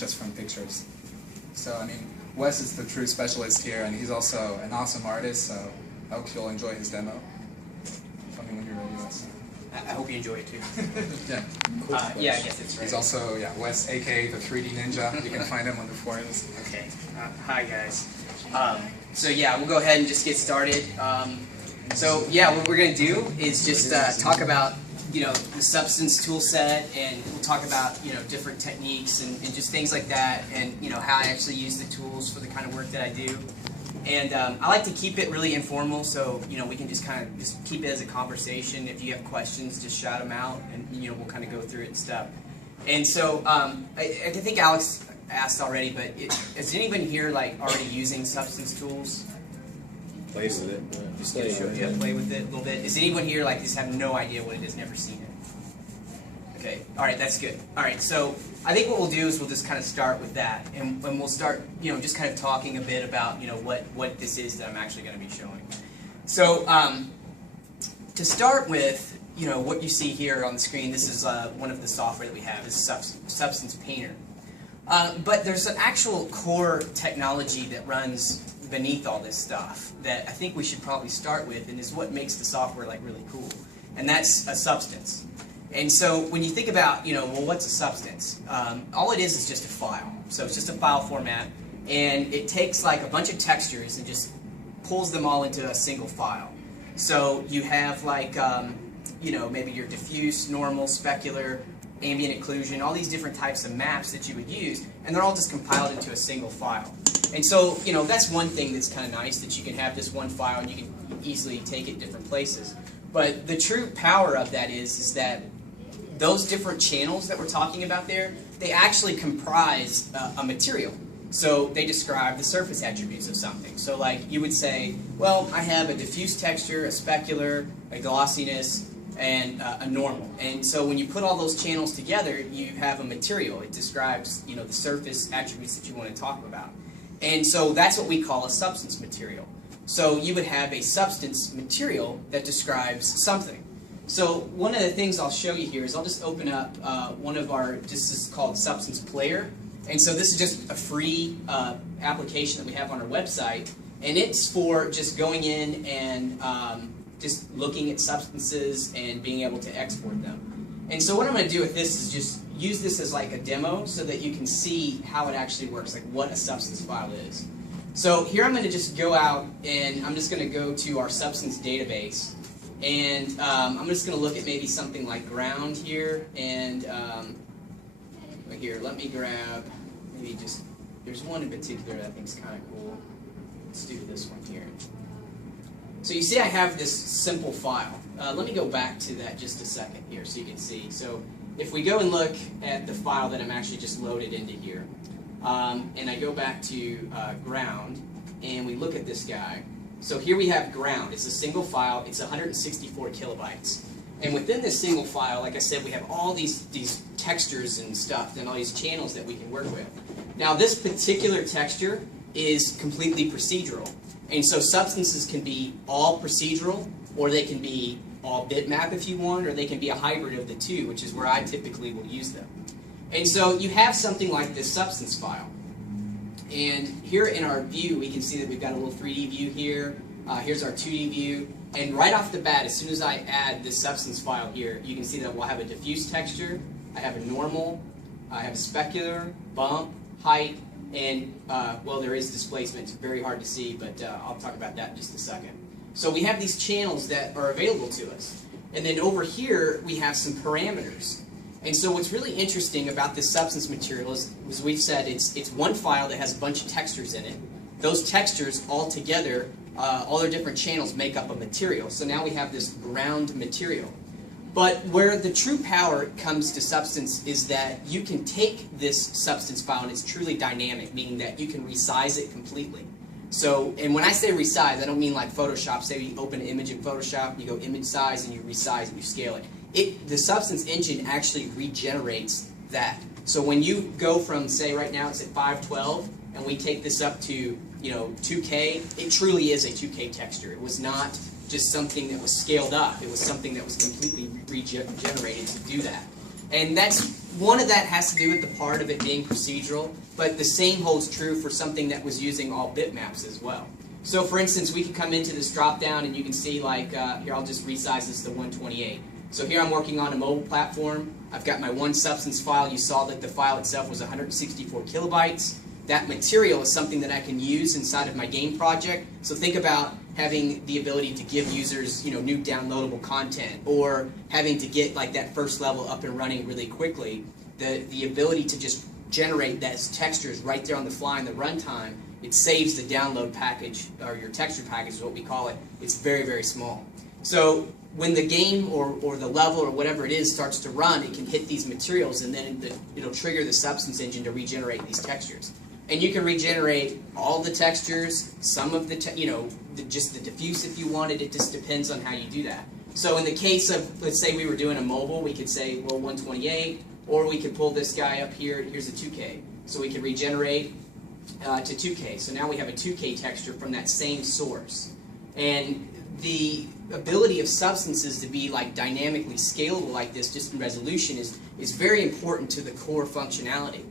just from pictures. So, I mean, Wes is the true specialist here, and he's also an awesome artist, so I hope you'll enjoy his demo. Tell me when you're ready, Wes. I hope you enjoy it too. Yeah. Cool. Yeah, I guess it's right. He's also, Wes, aka the 3D Ninja. You can find him on the forums. Okay. Hi, guys. So yeah, we'll go ahead and just get started. So yeah, what we're going to do is just talk about, the Substance tool set, and we'll talk about, different techniques and just things like that, and, how I actually use the tools for the kind of work that I do. And I like to keep it really informal, so, we can just kind of just keep it as a conversation. If you have questions, just shout them out, and, we'll kind of go through it and stuff. And so I think Alex asked already, but is anyone here, already using Substance tools? Play with it. Just play with it a little bit. Is anyone here just have no idea what it is, never seen it? Okay, all right, that's good. All right, so I think what we'll do is we'll just kind of start with that, and we'll start, just kind of talking a bit about, what this is that I'm actually going to be showing. So to start with, what you see here on the screen, this is one of the software that we have. This is Substance Painter. But there's an actual core technology that runs beneath all this stuff that I think we should probably start with, and is what makes the software really cool. And that's a substance. And so when you think about, well, what's a substance? All it is just a file. So it's just a file format, and it takes a bunch of textures and just pulls them all into a single file. So you have maybe your diffuse, normal, specular, ambient occlusion, all these different types of maps that you would use, and they're all just compiled into a single file. And so, that's one thing that's kind of nice, that you can have this one file and you can easily take it different places. But the true power of that is that those different channels that we're talking about there, they actually comprise a material. So they describe the surface attributes of something. So you would say, well, I have a diffuse texture, a specular, a glossiness, and a normal. And so when you put all those channels together, you have a material. It describes, the surface attributes that you want to talk about. And so that's what we call a substance material. So you would have a substance material that describes something. So one of the things I'll show you here is I'll just open up one of our, this is called Substance Player. And so this is just a free application that we have on our website. And it's for just going in and just looking at substances and being able to export them. And so what I'm going to do with this is just use this as a demo so that you can see how it actually works, what a substance file is. So here I'm going to just go out and I'm just going to go to our substance database, and I'm just going to look at maybe something like ground here, and here, let me grab maybe just, there's one in particular that I think is kind of cool. Let's do this one here. So you see I have this simple file. Let me go back to that just a second here so you can see. So if we go and look at the file that I'm actually just loaded into here, and I go back to ground, and we look at this guy. So here we have ground. It's a single file. It's 164 kilobytes. And within this single file, like I said, we have all these textures and stuff and all these channels that we can work with. Now this particular texture is completely procedural. And so substances can be all procedural, or they can be all bitmap if you want, or they can be a hybrid of the two, which is where I typically will use them. And so you have something like this substance file. And here in our view, we can see that we've got a little 3D view here. Here's our 2D view. And right off the bat, as soon as I add this substance file here, you can see that we'll have a diffuse texture, I have a normal, I have a specular, bump, height, and, well, there is displacement. It's very hard to see, but I'll talk about that in just a second. So we have these channels that are available to us. And then over here, we have some parameters. And so what's really interesting about this substance material is, as we've said, it's one file that has a bunch of textures in it. Those textures all together, all their different channels make up a material. So now we have this ground material. But where the true power comes to substance is that you can take this substance file and it's truly dynamic, meaning that you can resize it completely. So, and when I say resize, I don't mean like Photoshop. Say you open an image in Photoshop, you go image size and you resize and you scale it. The Substance engine actually regenerates that. So when you go from, say right now it's at 512, and we take this up to 2K, it truly is a 2K texture. It was not just something that was scaled up. It was something that was completely regenerated to do that. And one of that has to do with the part of it being procedural, but the same holds true for something that was using all bitmaps as well. So for instance, we could come into this drop down and you can see like, here I'll just resize this to 128. So here I'm working on a mobile platform. I've got my one substance file. You saw that the file itself was 164 kilobytes. That material is something that I can use inside of my game project. So think about having the ability to give users, new downloadable content, or having to get like that first level up and running really quickly. The ability to just generate those textures right there on the fly in the runtime, it saves the download package, or your texture package is what we call it. It's very, very small. So when the game or the level or whatever it is starts to run, it can hit these materials, and then it'll trigger the Substance Engine to regenerate these textures. And you can regenerate all the textures, some of the, just the diffuse if you wanted. It just depends on how you do that. So in the case of, let's say we were doing a mobile, we could say, well, 128, or we could pull this guy up here. Here's a 2K. So we could regenerate to 2K. So now we have a 2K texture from that same source. And the ability of substances to be like dynamically scalable like this, just in resolution, is very important to the core functionality.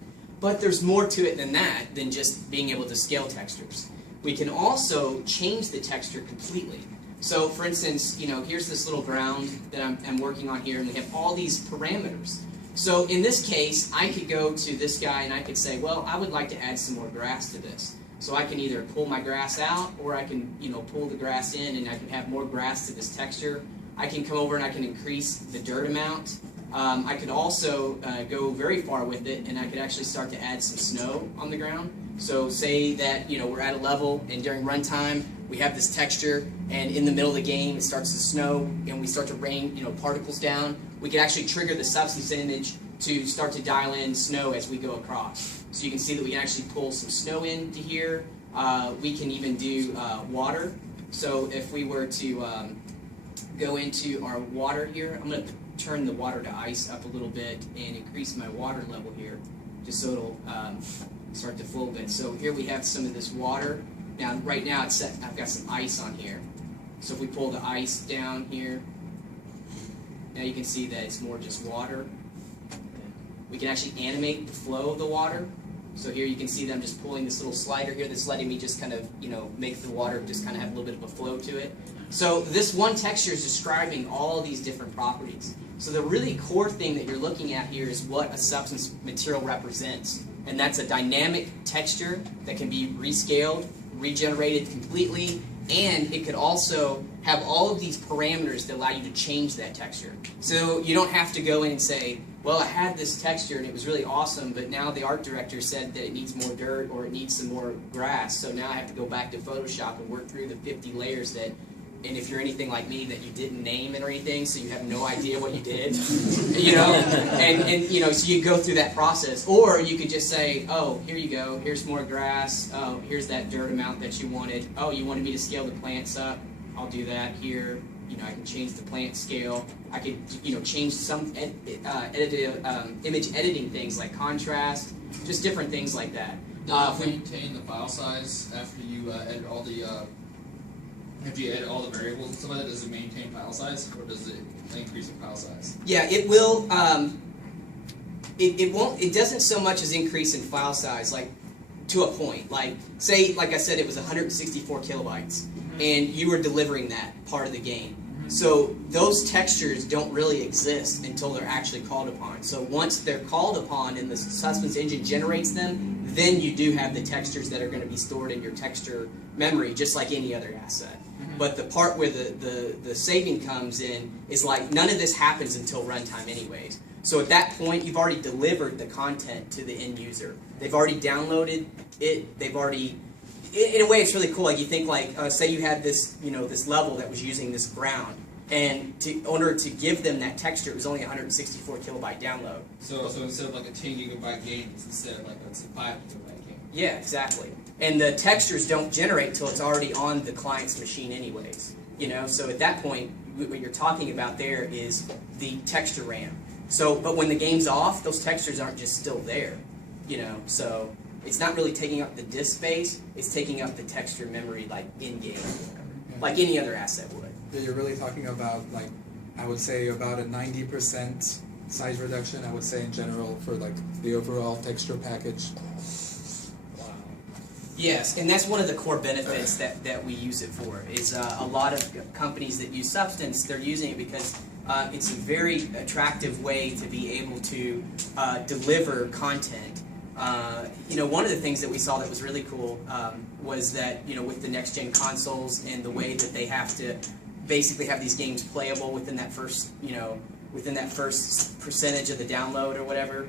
But there's more to it than that, than just being able to scale textures. We can also change the texture completely. So for instance, here's this little ground that I'm working on here, and we have all these parameters. So in this case, I could go to this guy and I could say, well, I would like to add some more grass to this. So I can either pull my grass out, or I can pull the grass in and I can have more grass to this texture. I can come over and I can increase the dirt amount. I could also go very far with it, and I could actually start to add some snow on the ground. So say that we're at a level, and during runtime we have this texture, and in the middle of the game it starts to snow, and we start to rain particles down. We could actually trigger the substance image to start to dial in snow as we go across. So you can see that we can actually pull some snow into here. We can even do water. So if we were to go into our water here, I'm going to turn the water to ice up a little bit and increase my water level here, just so it'll start to flow a bit. So here we have some of this water. Now, right now it's set. I've got some ice on here. So if we pull the ice down here, now you can see that it's more just water. We can actually animate the flow of the water. So here you can see that I'm just pulling this little slider here that's letting me just kind of, make the water just kind of have a little bit of a flow to it. So this one texture is describing all these different properties. So the really core thing that you're looking at here is what a substance material represents. And that's a dynamic texture that can be rescaled, regenerated completely, and it could also have all of these parameters that allow you to change that texture. So you don't have to go in and say, well, I had this texture and it was really awesome, but now the art director said that it needs more dirt or it needs some more grass, so now I have to go back to Photoshop and work through the 50 layers that, and if you're anything like me, that you didn't name it or anything, so you have no idea what you did, and so you go through that process. Or you could just say, oh, here you go, here's more grass, oh, here's that dirt amount that you wanted, oh, you wanted me to scale the plants up, I'll do that here. I can change the plant scale. I could, change some image editing things like contrast, just different things like that. Does it maintain the file size after you edit all the after you edit all the variables and stuff like that? Does it maintain file size, or does it increase the file size? Yeah, it will. It won't. It doesn't so much as increase in file size, like to a point. Like say, like I said, it was 164 kilobytes, and you were delivering that part of the game. So those textures don't really exist until they're actually called upon. So once they're called upon and the Substance Engine generates them, then you do have the textures that are going to be stored in your texture memory, just like any other asset. But the part where the saving comes in is like none of this happens until runtime anyways. So at that point, you've already delivered the content to the end user. They've already downloaded it. They've already... In a way, it's really cool. Like you think, like say you had this, this level that was using this ground, and in order to give them that texture, it was only 164 kilobyte download. So instead of like a 10 gigabyte game, it's instead of like a 5 gigabyte game. Yeah, exactly. And the textures don't generate till it's already on the client's machine, anyways. So at that point, what you're talking about there is the texture RAM. So, but when the game's off, those textures aren't just still there. So. It's not really taking up the disk space, it's taking up the texture memory like in-game, like any other asset would. Yeah, you're really talking about, like, I would say about a 90% size reduction, I would say in general for like the overall texture package. Yes, and that's one of the core benefits that we use it for, is a lot of companies that use Substance, they're using it because it's a very attractive way to be able to deliver content. One of the things that we saw that was really cool was that, with the next-gen consoles and the way that they have to basically have these games playable within that first, percentage of the download or whatever,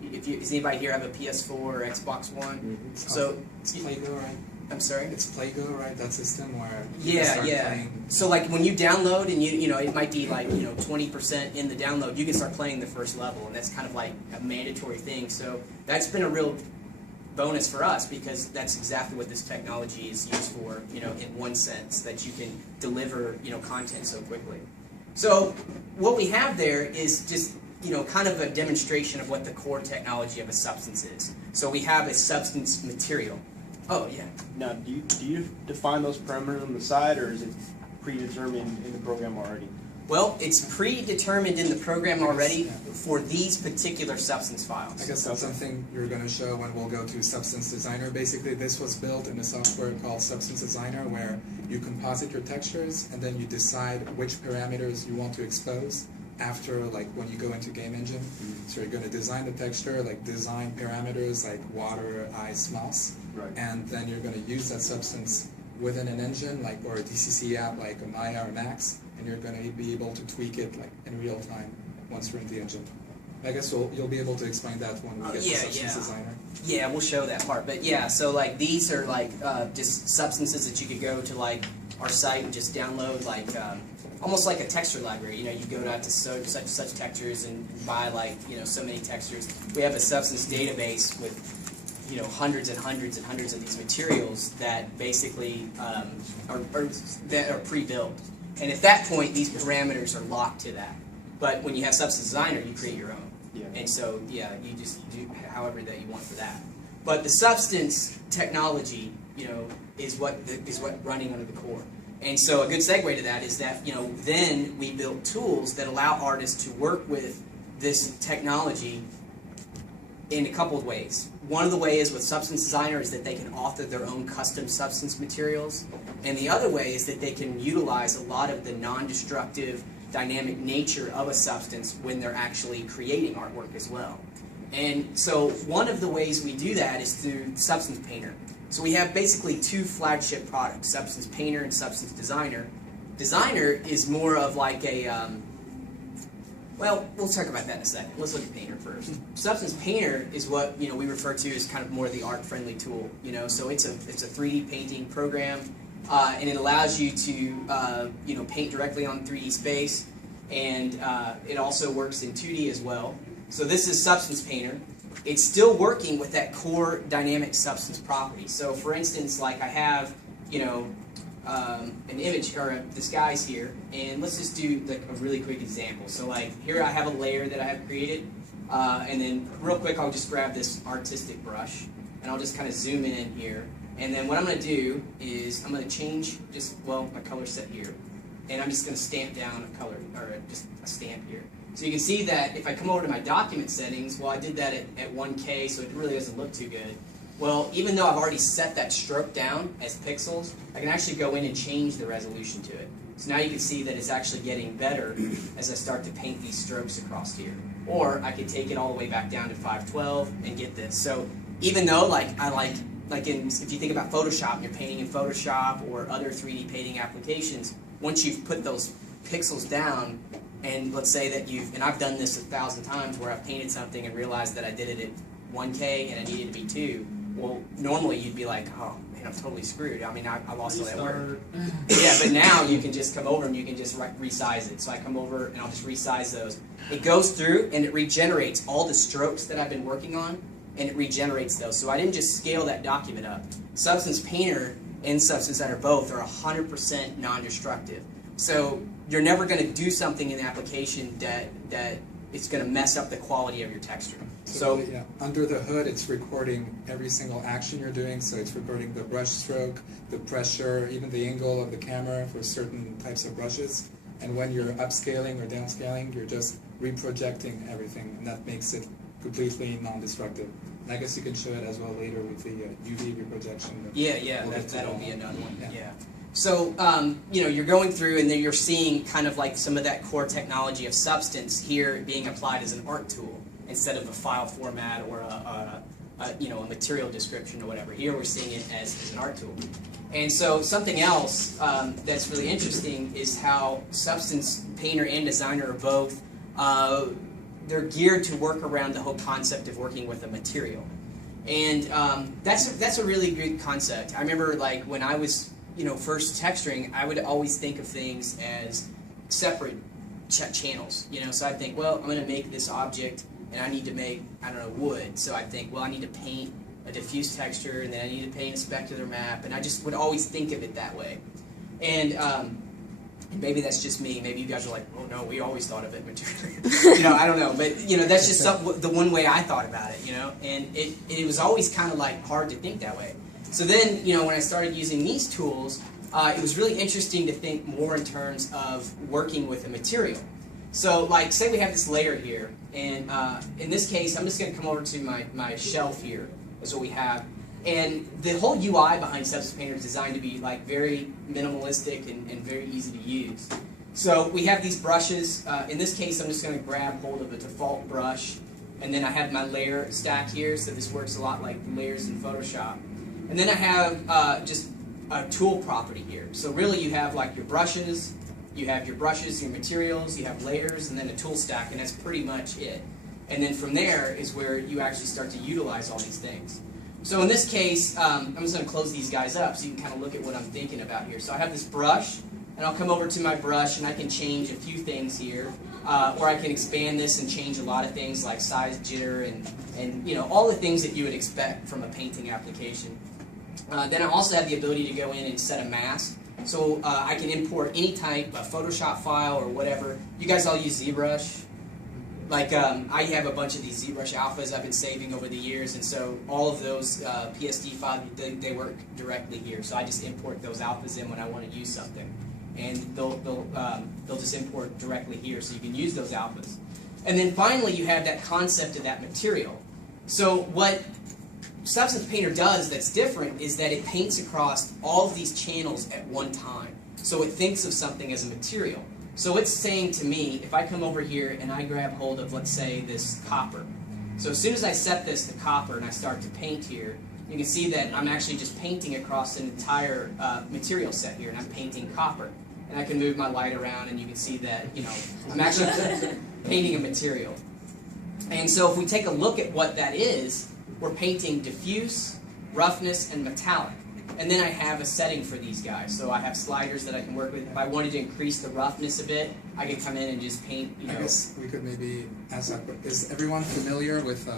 does anybody here have a PS4 or Xbox One? Mm-hmm. So It's Playgo, right? I'm sorry. It's Playgo, right? That system where you Yeah, start yeah. playing. So like when you download and it might be like 20% in the download, you can start playing the first level, and that's kind of like a mandatory thing. So that's been a real bonus for us because that's exactly what this technology is used for. In one sense, that you can deliver content so quickly. So what we have there is just kind of a demonstration of what the core technology of a substance is. So we have a substance material. Oh, yeah. Now, do you define those parameters on the side, or is it predetermined in the program already? Well, it's predetermined in the program already for these particular substance files. I guess that's something you're going to show when we'll go to Substance Designer. Basically, this was built in a software called Substance Designer where you composite your textures and then you decide which parameters you want to expose after, like, when you go into Game Engine. So you're going to design the texture, like design parameters like water, ice, moss, Right. and then you're going to use that substance within an engine, like, or a DCC app like a Maya or Max, and you're going to be able to tweak it like in real time once you're in the engine. I guess you'll be able to explain that when we get to Substance Designer. Yeah, we'll show that part. But yeah, so like these are like just substances that you could go to like our site and just download, like almost like a texture library. You go out to such textures and buy like so many textures. We have a substance database with hundreds and hundreds and hundreds of these materials that basically that are pre-built. And at that point, these parameters are locked to that. But when you have Substance Designer, you create your own. Yeah. And so, yeah, you just do however that you want for that. But the substance technology, is what running under the core. And so a good segue to that is that, then we built tools that allow artists to work with this technology in a couple of ways. One of the ways with Substance Designer is that they can author their own custom substance materials. And the other way is that they can utilize a lot of the non-destructive dynamic nature of a substance when they're actually creating artwork as well. And so one of the ways we do that is through Substance Painter. So we have basically two flagship products, Substance Painter and Substance Designer. Designer is more of like a, well, we'll talk about that in a second. Let's look at Painter first. Substance Painter is what we refer to as kind of more the art-friendly tool. So it's a 3D painting program, and it allows you to paint directly on 3D space, and it also works in 2D as well. So this is Substance Painter. It's still working with that core dynamic substance property. So for instance, like I have, an image, or this guy's here, and let's just do like a really quick example. So like here I have a layer that I have created, and then real quick I'll just grab this artistic brush, and I'll just kind of zoom in here. And then what I'm going to do is I'm going to change my color set here, and I'm just going to stamp down a color, or just a stamp here. So you can see that if I come over to my document settings, well, I did that at 1K, so it really doesn't look too good. Well, even though I've already set that stroke down as pixels, I can actually go in and change the resolution to it. So now you can see that it's actually getting better as I start to paint these strokes across here. Or I could take it all the way back down to 512 and get this. So even though if you think about Photoshop and you're painting in Photoshop or other 3D painting applications, once you've put those pixels down, and let's say that and I've done this 1,000 times where I've painted something and realized that I did it at 1K and I needed it to be 2. Well, normally you'd be like, oh man, I'm totally screwed. I mean, I lost all that work. Yeah, but now you can just come over and you can just resize it. So I come over and I'll just resize those. It goes through and it regenerates all the strokes that I've been working on, and it regenerates those. So I didn't just scale that document up. Substance Painter and Substance Designer both are 100% non-destructive. So you're never going to do something in the application that it's going to mess up the quality of your texture. So yeah, under the hood, it's recording every single action you're doing. So it's recording the brush stroke, the pressure, even the angle of the camera for certain types of brushes. And when you're upscaling or downscaling, you're just reprojecting everything, and that makes it completely non-destructive. And I guess you can show it as well later with the UV reprojection. Yeah, We'll get to that'll that. be another one. Yeah. Yeah. So, you're going through and then you're seeing kind of like some of that core technology of Substance here being applied as an art tool instead of a file format or a material description or whatever. Here we're seeing it as an art tool. And so something else that's really interesting is how Substance Painter and Designer are both, they're geared to work around the whole concept of working with a material. And that's a really good concept. I remember like when I was first texturing, I would always think of things as separate channels. So I'd think, well, I'm going to make this object, and I need to make, I don't know, wood. So I'd think, well, I need to paint a diffuse texture, and then I need to paint a specular map, and I just would always think of it that way. And maybe that's just me. Maybe you guys are like, oh no, we always thought of it materially. I don't know, but that's just the one way I thought about it. And it was always kind of like hard to think that way. So then, when I started using these tools, it was really interesting to think more in terms of working with a material. So, like, say we have this layer here, and in this case, I'm just going to come over to my shelf here, is what we have. And the whole UI behind Substance Painter is designed to be, like, very minimalistic and very easy to use. So we have these brushes. In this case, I'm just going to grab hold of a default brush, and then I have my layer stack here, so this works a lot like layers in Photoshop. And then I have just a tool property here. So really you have like your brushes, your materials, you have layers, and then a tool stack, and that's pretty much it. And then from there is where you actually start to utilize all these things. So in this case, I'm just going to close these guys up so you can kind of look at what I'm thinking about here. So I have this brush, and I'll come over to my brush, and I can change a few things here. Or I can expand this and change a lot of things like size, jitter, and all the things that you would expect from a painting application. Then I also have the ability to go in and set a mask. So I can import any type of Photoshop file or whatever. You guys all use ZBrush? Like I have a bunch of these ZBrush alphas I've been saving over the years, and so all of those PSD files, they work directly here. So I just import those alphas in when I want to use something. And they'll just import directly here, so you can use those alphas. And then finally, you have that concept of that material. So what Substance Painter does that's different is that it paints across all of these channels at one time. So it thinks of something as a material. So it's saying to me, if I come over here and I grab hold of, let's say, this copper. So as soon as I set this to copper and I start to paint here, you can see that I'm actually just painting across an entire material set here, and I'm painting copper. And I can move my light around, and you can see that, I'm actually painting a material. And so if we take a look at what that is, we're painting diffuse, roughness, and metallic. And then I have a setting for these guys. So I have sliders that I can work with. If I wanted to increase the roughness a bit, I could come in and just paint, I guess we could maybe ask that. Is everyone familiar with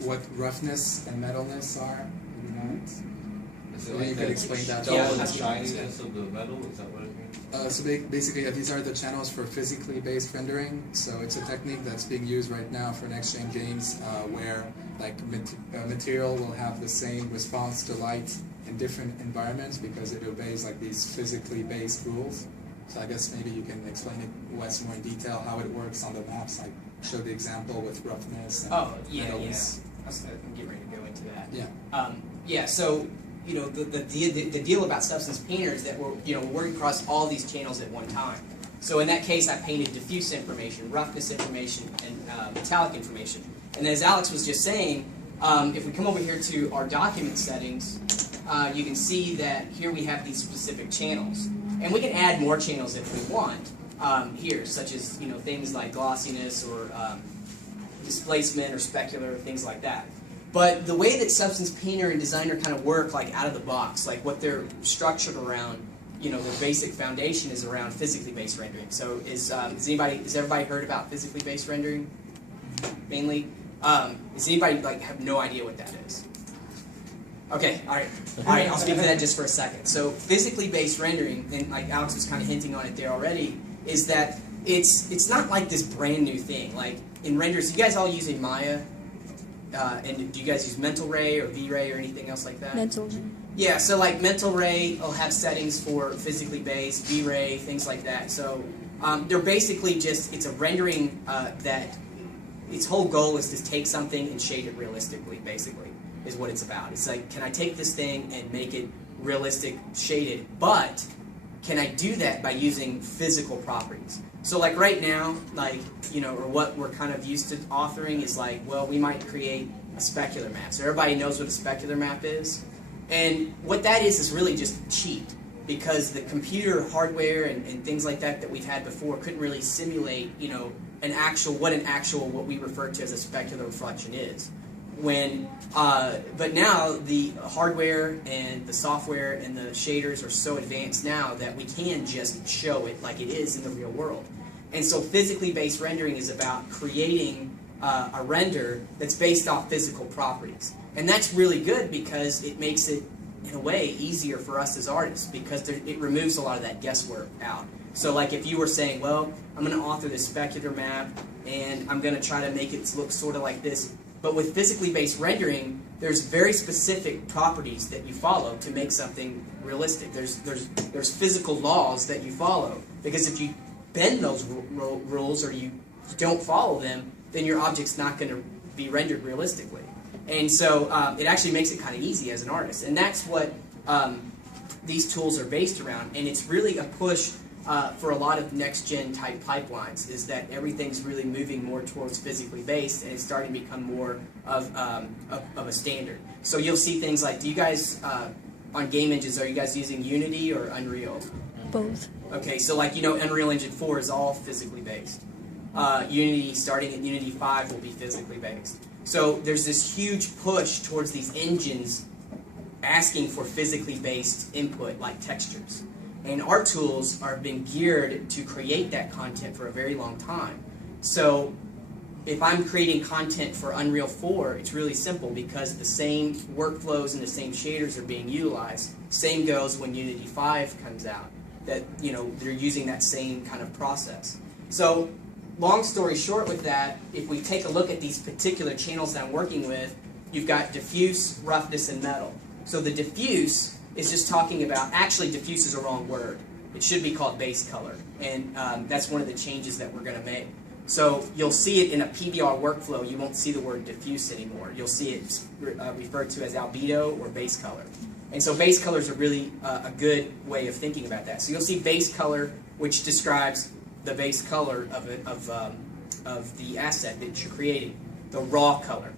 what roughness and metalness are? Is it Maybe you like could the explain that. dull Yeah, and that's what it is, shininess of the metal? Is that what it means? So basically, these are the channels for physically based rendering. So it's a technique that's being used right now for next-gen games, where like material will have the same response to light in different environments because it obeys like these physically based rules. So I guess maybe you can explain it, Wes, more in detail how it works on the maps. Like show the example with roughness and metals. I'm getting ready to go into that. Yeah. So the deal about Substance Painter is that we're working across all these channels at one time. So in that case, I painted diffuse information, roughness information, and metallic information. And as Alex was just saying, if we come over here to our document settings, you can see that here we have these specific channels. And we can add more channels if we want here, such as things like glossiness or displacement or specular, things like that. But the way that Substance Painter and Designer kind of work, like out of the box, like what they're structured around, their basic foundation is around physically based rendering. So has everybody heard about physically based rendering? Mainly, does anybody have no idea what that is? Okay, all right. I'll speak to that just for a second. So physically based rendering, and like Alex was kind of hinting on it there already, is that it's not like this brand new thing. Like in renders, you guys all using Maya? And do you guys use Mental Ray or V-Ray or anything else like that? Mental. Yeah, so like Mental Ray will have settings for physically based, V-Ray, things like that. So They're basically just, it's a rendering that its whole goal is to take something and shade it realistically, basically, is what it's about. It's like, can I take this thing and make it realistic, shaded, but can I do that by using physical properties? So like right now, like, you know, or what we're kind of used to authoring is like, well, we might create a specular map. So everybody knows what a specular map is. And what that is really just cheat, because the computer hardware and things like that we've had before couldn't really simulate, you know, what we refer to as a specular reflection is. But now the hardware and the software and the shaders are so advanced now that we can just show it like it is in the real world. And so physically based rendering is about creating a render that's based off physical properties. And that's really good because it makes it, in a way, easier for us as artists, because it removes a lot of that guesswork out. So like if you were saying, well, I'm going to author this specular map and I'm going to try to make it look sort of like this. But with physically based rendering, there's very specific properties that you follow to make something realistic. There's physical laws that you follow, because if you bend those rules or you don't follow them, then your object's not going to be rendered realistically. And so it actually makes it kind of easy as an artist. And that's what these tools are based around. And it's really a push for a lot of next-gen type pipelines, is that everything's really moving more towards physically based, and it's starting to become more of a standard. So you'll see things like, do you guys, on game engines, are you guys using Unity or Unreal? Both. Okay, so like, you know, Unreal Engine 4 is all physically based. Unity, starting at Unity 5, will be physically based. So there's this huge push towards these engines asking for physically based input like textures. And our tools are being geared to create that content for a very long time. So if I'm creating content for Unreal 4, it's really simple, because the same workflows and the same shaders are being utilized. Same goes when Unity 5 comes out, that, you know, they're using that same kind of process. So long story short with that, if we take a look at these particular channels that I'm working with, you've got diffuse, roughness, and metal. So the diffuse is just talking about, actually diffuse is a wrong word. It should be called base color. And that's one of the changes that we're going to make. So you'll see it in a PBR workflow. You won't see the word diffuse anymore. You'll see it referred to as albedo or base color. And so base color is a really a good way of thinking about that. So you'll see base color, which describes the base color of the asset that you're creating, the raw color.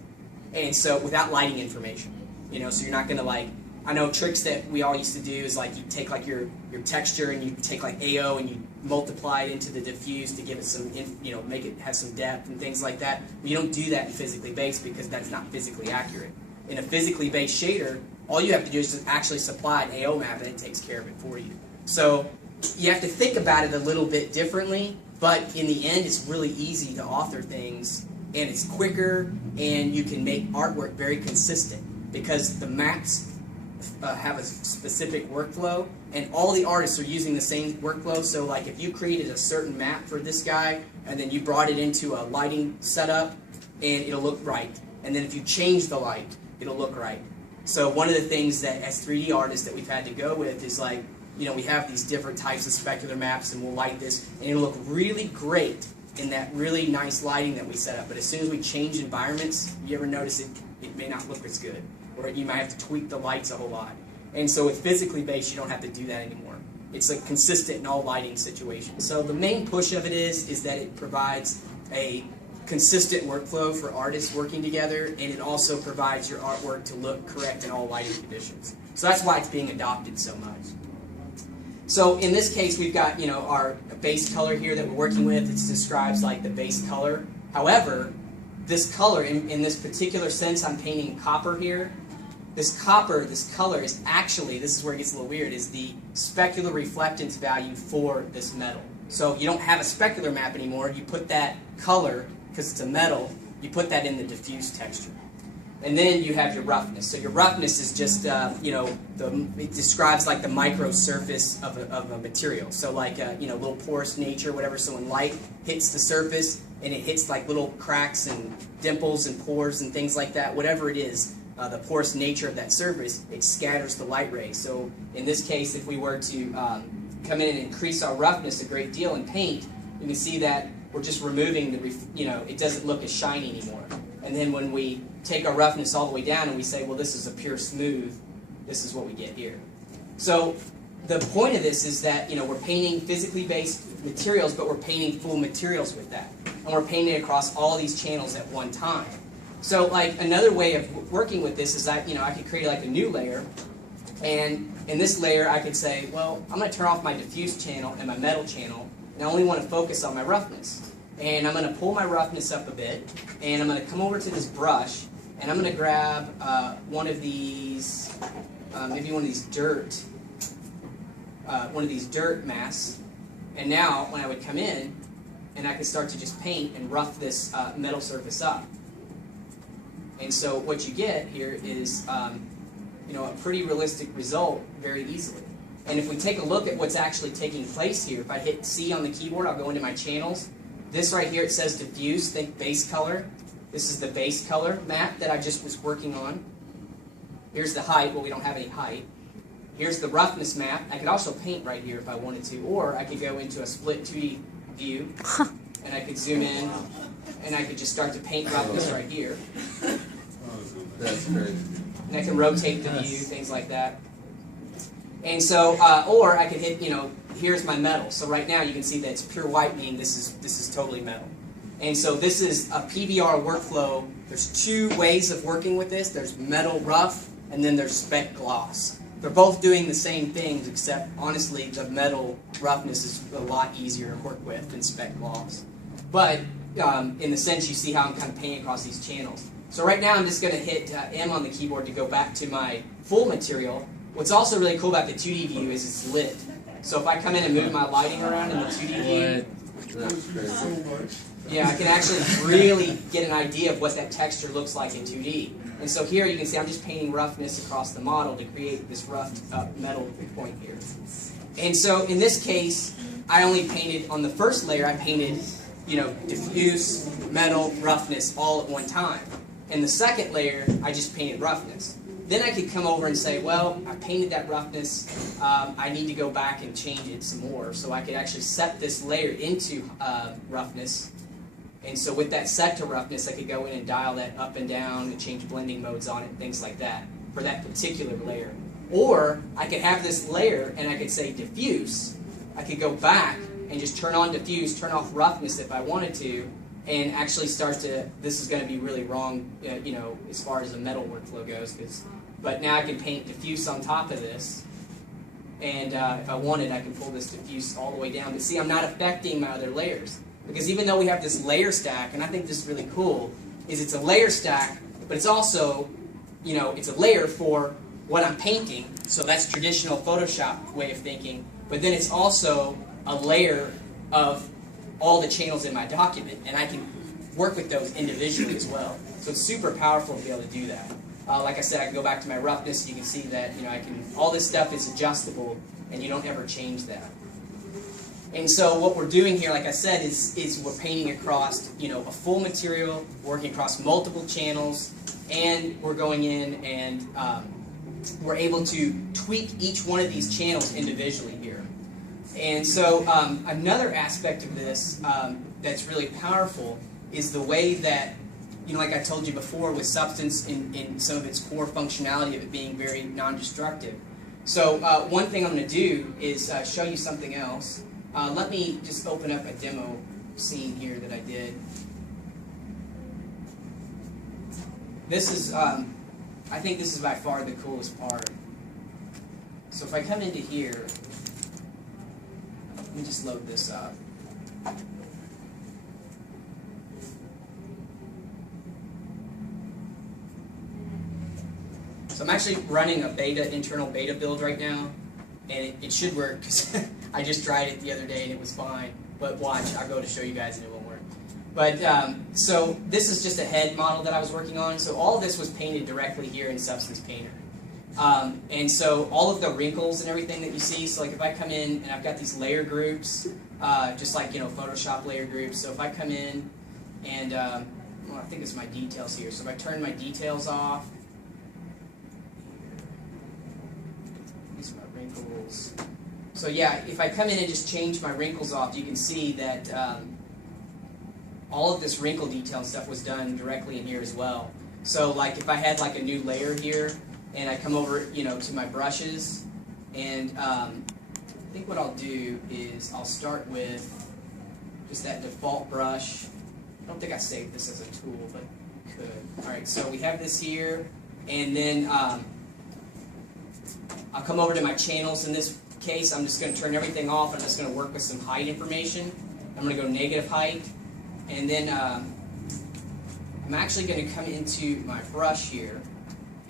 And so without lighting information, you know, so you're not going to like, I know tricks that we all used to do is like you take like your texture and you take like AO and you multiply it into the diffuse to give it some, you know, make it have some depth and things like that. But you don't do that in physically based, because that's not physically accurate. In a physically based shader, all you have to do is just actually supply an AO map and it takes care of it for you. So you have to think about it a little bit differently, but in the end it's really easy to author things, and it's quicker, and you can make artwork very consistent, because the maps have a specific workflow, and all the artists are using the same workflow. So like if you created a certain map for this guy, and then you brought it into a lighting setup, and it'll look right. And then if you change the light, it'll look right. So one of the things that as 3D artists that we've had to go with is like, you know, we have these different types of specular maps, and we'll light this, and it'll look really great in that really nice lighting that we set up. But as soon as we change environments, you ever notice it may not look as good, or you might have to tweak the lights a whole lot. And so with physically based, you don't have to do that anymore. It's like consistent in all lighting situations. So the main push of it is that it provides a consistent workflow for artists working together, and it also provides your artwork to look correct in all lighting conditions. So that's why it's being adopted so much. So in this case, we've got, you know, our base color here that we're working with. It describes like the base color. However, this color, in this particular sense, I'm painting copper here. This color is actually, this is where it gets a little weird, is the specular reflectance value for this metal. So if you don't have a specular map anymore, you put that color, because it's a metal, you put that in the diffuse texture. And then you have your roughness. So your roughness is just, you know, it describes like the micro surface of a material. So like, you know, little porous nature, whatever. So when light hits the surface and it hits like little cracks and dimples and pores and things like that, whatever it is, the porous nature of that surface, it scatters the light rays. So in this case, if we were to come in and increase our roughness a great deal in paint, you can see that we're just removing it doesn't look as shiny anymore. And then when we take our roughness all the way down and we say, well, this is a pure smooth, this is what we get here. So the point of this is that we're painting physically based materials, but we're painting full materials with that. And we're painting across all these channels at one time. So like another way of working with this is that I could create like a new layer, and in this layer I could say, well, I'm going to turn off my diffuse channel and my metal channel, and I only want to focus on my roughness. And I'm going to pull my roughness up a bit, and I'm going to come over to this brush, and I'm going to grab one of these, maybe one of these dirt masks. And now when I would come in, and I could start to just paint and rough this metal surface up. And so what you get here is a pretty realistic result very easily. And if we take a look at what's actually taking place here, if I hit C on the keyboard, I'll go into my channels. This right here, it says diffuse, think base color. This is the base color map that I just was working on. Here's the height. Well, we don't have any height. Here's the roughness map. I could also paint right here if I wanted to, or I could go into a split 2D view, and I could zoom in, and I could just start to paint roughness right here. That's crazy. And I can rotate the view, things like that. And so, or I could hit, here's my metal. So right now you can see that it's pure white, meaning this is totally metal. And so this is a PBR workflow. There's two ways of working with this. There's metal rough, and then there's spec gloss. They're both doing the same things, except honestly the metal roughness is a lot easier to work with than spec gloss. But in the sense you see how I'm kind of painting across these channels. So right now I'm just going to hit M on the keyboard to go back to my full material. What's also really cool about the 2D view is it's lit. So if I come in and move my lighting around in the 2D view, That's crazy. yeah, I can actually really get an idea of what that texture looks like in 2D. And so here you can see I'm just painting roughness across the model to create this roughed up metal point here. And so in this case, I only painted on the first layer, I painted, diffuse, metal, roughness all at one time. In the second layer, I just painted roughness. Then I could come over and say, well, I painted that roughness, I need to go back and change it some more. So I could actually set this layer into roughness. And so with that set to roughness, I could go in and dial that up and down and change blending modes on it, things like that, for that particular layer. Or I could have this layer and I could say diffuse. I could go back and just turn on diffuse, turn off roughness if I wanted to, and actually start to, this is going to be really wrong, as far as the metal workflow goes, but now I can paint diffuse on top of this, and if I wanted, I can pull this diffuse all the way down. But see, I'm not affecting my other layers, because even though we have this layer stack, and I think this is really cool, is it's a layer stack, but it's also, it's a layer for what I'm painting, so that's traditional Photoshop way of thinking, but then it's also a layer of all the channels in my document, and I can work with those individually as well. So it's super powerful to be able to do that. Like I said, I can go back to my roughness, and you can see that all this stuff is adjustable, and you don't ever change that. And so what we're doing here, like I said, is we're painting across a full material, working across multiple channels, and we're going in and we're able to tweak each one of these channels individually here. And so another aspect of this that's really powerful is the way that, like I told you before, with Substance in some of its core functionality of it being very non-destructive. So one thing I'm going to do is show you something else. Let me just open up a demo scene here that I did. This is, I think this is by far the coolest part. So if I come into here, let me just load this up. So I'm actually running a internal beta build right now, and it should work because I just tried it the other day and it was fine. But watch, I'll go to show you guys and it won't work. But so this is just a head model that I was working on. So all of this was painted directly here in Substance Painter. And so all of the wrinkles and everything that you see, so like if I come in and I've got these layer groups, just like Photoshop layer groups. So if I come in and, well, I think it's my details here. So if I turn my details off, these are my wrinkles. So yeah, if I come in and just change my wrinkles off, you can see that all of this wrinkle detail and stuff was done directly in here as well. So like if I had like a new layer here, and I come over, to my brushes, and I think what I'll do is I'll start with just that default brush. I don't think I saved this as a tool, but I could. All right, so we have this here, and then I'll come over to my channels. In this case, I'm just going to turn everything off. I'm just going to work with some height information. I'm going to go negative height, and then I'm actually going to come into my brush here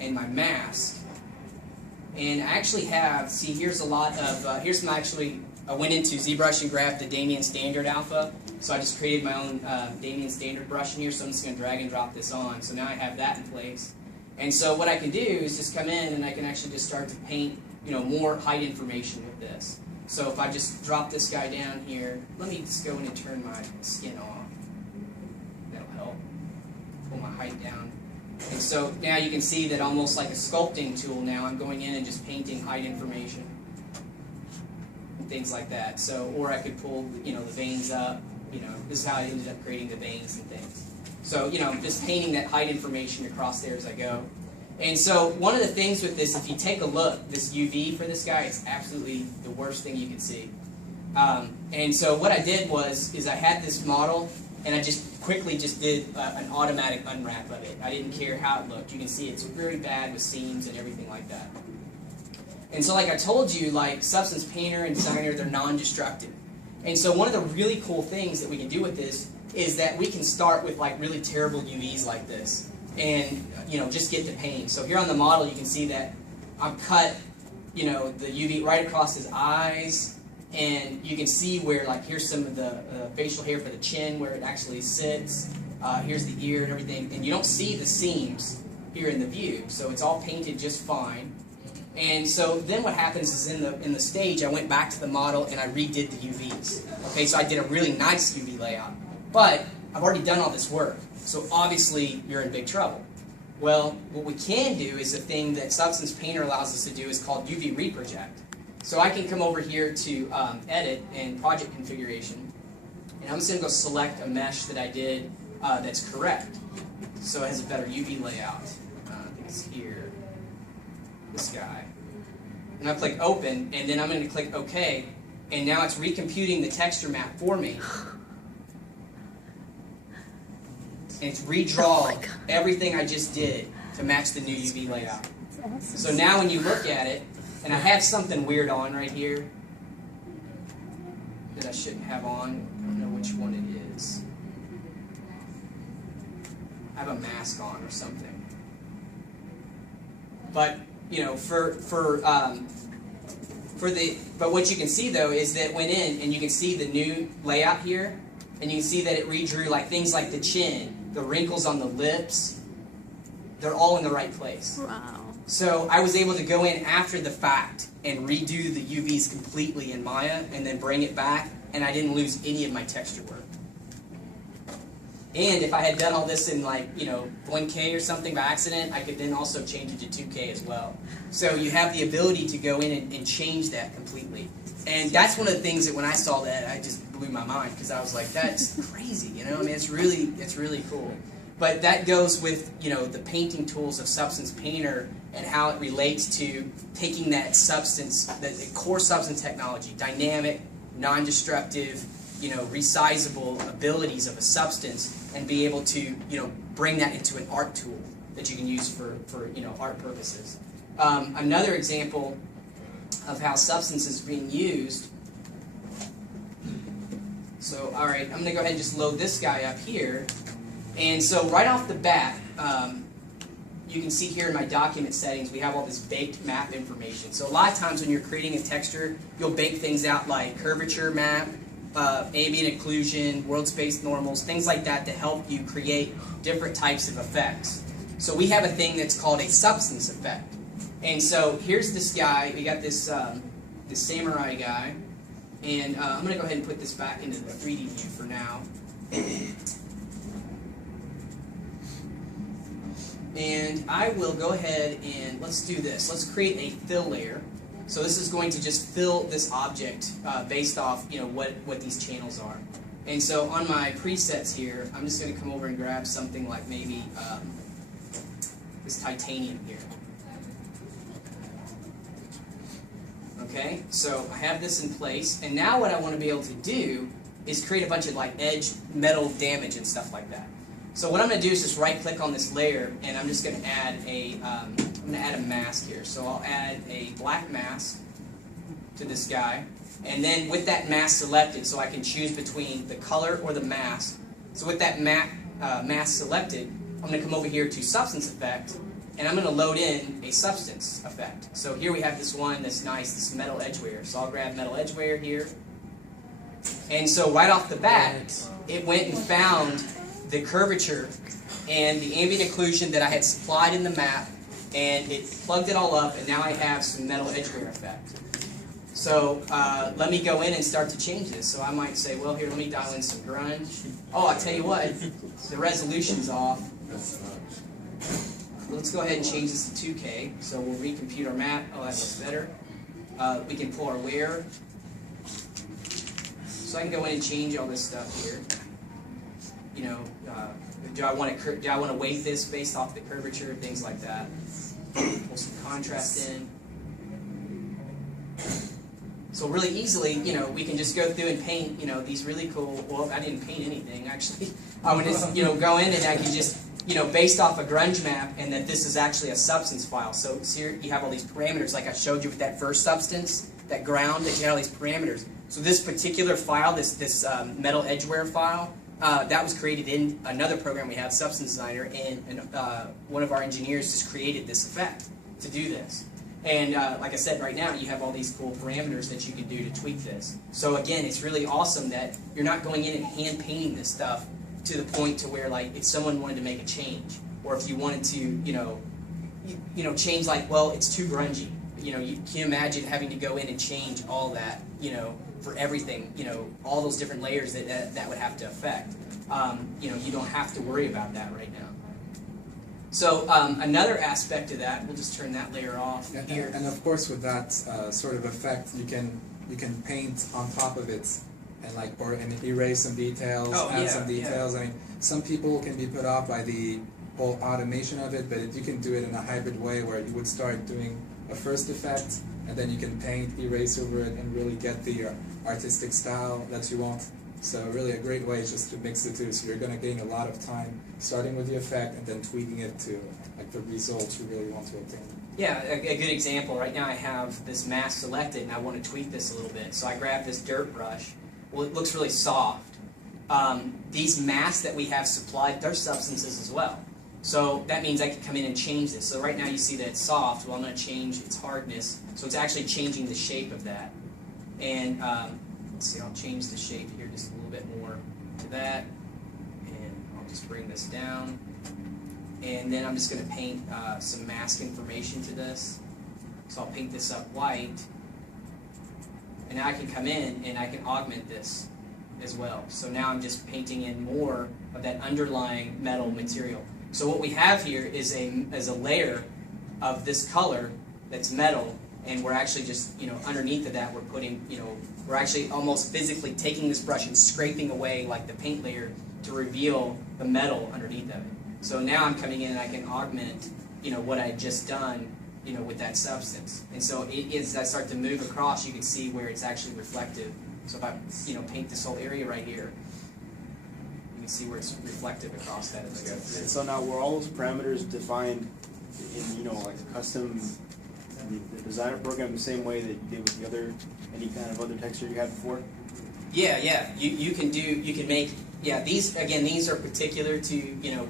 and my mask, and I actually have, see, here's a lot of, I went into ZBrush and grabbed the Damien Standard Alpha, so I just created my own Damien Standard brush in here, so I'm just going to drag and drop this on. So now I have that in place. And so what I can do is just come in and I can actually just start to paint, more height information with this. So if I just drop this guy down here, let me just go in and turn my skin off. That'll help. Pull my height down. And so now you can see that almost like a sculpting tool now, I'm going in and just painting height information and things like that. So, or I could pull, the veins up. This is how I ended up creating the veins and things. So, just painting that height information across there as I go. And so one of the things with this, if you take a look, this UV for this guy, it's absolutely the worst thing you can see. And so what I did is I had this model, and I just quickly did an automatic unwrap of it. I didn't care how it looked. You can see it's very bad with seams and everything like that. And so like I told you, like Substance Painter and Designer, they're non-destructive. And so one of the really cool things that we can do with this is that we can start with like really terrible UVs like this and just get to paint. So here on the model you can see that I've cut the UV right across his eyes, and you can see where like here's some of the facial hair for the chin where it actually sits. Here's the ear and everything, and you don't see the seams here in the view, so it's all painted just fine. And so then what happens is in the stage I went back to the model and I redid the UVs. Okay, so I did a really nice UV layout. But I've already done all this work, so obviously you're in big trouble. Well, what we can do is a thing that Substance Painter allows us to do is called UV reproject. So I can come over here to Edit and Project Configuration, and I'm just going to go select a mesh that I did that's correct. So it has a better UV layout. I think it's here. This guy. And I click Open, and then I'm going to click OK, and now it's recomputing the texture map for me. And it's redrawn everything I just did to match the new UV layout. So now when you look at it, and I have something weird on right here that I shouldn't have on. I don't know which one it is. I have a mask on or something. But but what you can see though is that went in and you can see the new layout here, and you can see that it redrew like things like the chin, the wrinkles on the lips. They're all in the right place. Wow. So I was able to go in after the fact and redo the UVs completely in Maya and then bring it back, and I didn't lose any of my texture work. And if I had done all this in 1K or something by accident, I could then also change it to 2K as well. So you have the ability to go in and change that completely. And that's one of the things that when I saw that, I just blew my mind, because I was like, that's crazy, I mean, it's really cool. But that goes with, the painting tools of Substance Painter and how it relates to taking that substance, the core substance technology, dynamic, non-destructive, resizable abilities of a substance, and be able to, bring that into an art tool that you can use for art purposes. Another example of how substance is being used. So, all right, I'm going to go ahead and just load this guy up here. And so right off the bat, you can see here in my document settings, we have all this baked map information. So a lot of times when you're creating a texture, you'll bake things out like curvature map, ambient occlusion, world space normals, things like that to help you create different types of effects. So we have a thing that's called a substance effect. And so here's this guy. We got this, this samurai guy. And I'm going to go ahead and put this back into the 3D view for now. And I will go ahead and let's do this. Let's create a fill layer. So this is going to just fill this object based off what these channels are. And so on my presets here, I'm just going to come over and grab something like maybe this titanium here. Okay, so I have this in place, and now what I want to be able to do is create a bunch of like edge metal damage and stuff like that. So what I'm going to do is just right click on this layer, and I'm just going to add a mask here. So I'll add a black mask to this guy, and then with that mask selected, so I can choose between the color or the mask. So with that mask selected, I'm going to come over here to substance effect, and I'm going to load in a substance effect. So here we have this one that's nice, this metal edgeware. So I'll grab metal edgeware here. And so right off the bat, it went and found the curvature and the ambient occlusion that I had supplied in the map, and it plugged it all up, and now I have some metal edgeware effect. So let me go in and start to change this. So I might say, well, here, let me dial in some grunge. Oh, I'll tell you what, the resolution's off. Let's go ahead and change this to 2K. So we'll recompute our map. Oh, that looks better. We can pull our where. So I can go in and change all this stuff here. You know, do I want to weight this based off the curvature, things like that. Pull some contrast in. So really easily, we can just go through and paint, these really cool. Well, I didn't paint anything actually. I would just, go in and I can just, based off a grunge map, and that this is actually a substance file. So here you have all these parameters, like I showed you with that first substance, that ground, that you had all these parameters. So this particular file, this metal edgeware file, that was created in another program we have, Substance Designer, and one of our engineers just created this effect to do this. And like I said, right now you have all these cool parameters that you can do to tweak this. So again, it's really awesome that you're not going in and hand painting this stuff to the point to where, like, if someone wanted to make a change, or if you wanted to, change, like, well, it's too grungy. You can imagine having to go in and change all that, for everything, all those different layers that would have to affect. You don't have to worry about that right now. So another aspect of that, we'll just turn that layer off here. And of course, with that sort of effect, you can paint on top of it, and erase some details, add some details. I mean, some people can be put off by the whole automation of it, but if you can do it in a hybrid way where you would start doing a first effect, and then you can paint, erase over it, and really get the artistic style that you want. So really a great way is just to mix the two. So you're going to gain a lot of time starting with the effect and then tweaking it to the results you really want to obtain. Yeah, a good example. Right now I have this mask selected and I want to tweak this a little bit. So I grab this dirt brush. Well, it looks really soft. These masks that we have supplied, they're substances as well. So that means I can come in and change this. So right now you see that it's soft. Well, I'm going to change its hardness. So it's actually changing the shape of that. And let's see, I'll change the shape here just a little bit more to that. And I'll just bring this down. And then I'm just going to paint some mask information to this. So I'll paint this up white. And now I can come in and I can augment this as well. So now I'm just painting in more of that underlying metal material. So what we have here is a layer of this color that's metal, and we're actually just, underneath of that we're putting, we're actually almost physically taking this brush and scraping away like the paint layer to reveal the metal underneath of it. So now I'm coming in and I can augment, what I had just done, with that substance. And so as I start to move across, you can see where it's actually reflective. So if I, paint this whole area right here, you can see where it's reflective across that as I go through. And so now were all those parameters defined in, like a custom, the designer program the same way that you did with any kind of other texture you had before? Yeah. You can make, these are particular to,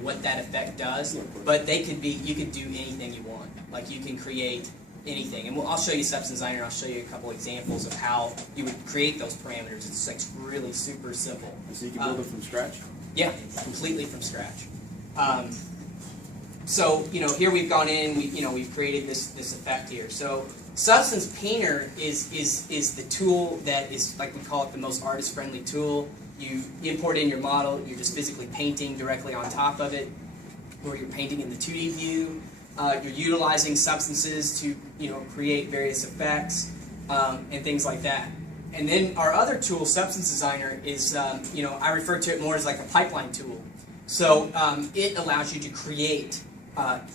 what that effect does, but you could do anything you want. Like you can create anything. And I'll show you Substance Designer, I'll show you a couple examples of how you would create those parameters. It's like really super simple. So you can build it from scratch? Yeah, completely from scratch. So, here we've gone in, we've created this effect here. So Substance Painter is the tool that is, like we call it, the most artist-friendly tool. You import in your model, you're just physically painting directly on top of it, or you're painting in the 2D view. You're utilizing substances to create various effects and things like that. And then our other tool, Substance Designer, is I refer to it more as like a pipeline tool. So it allows you to create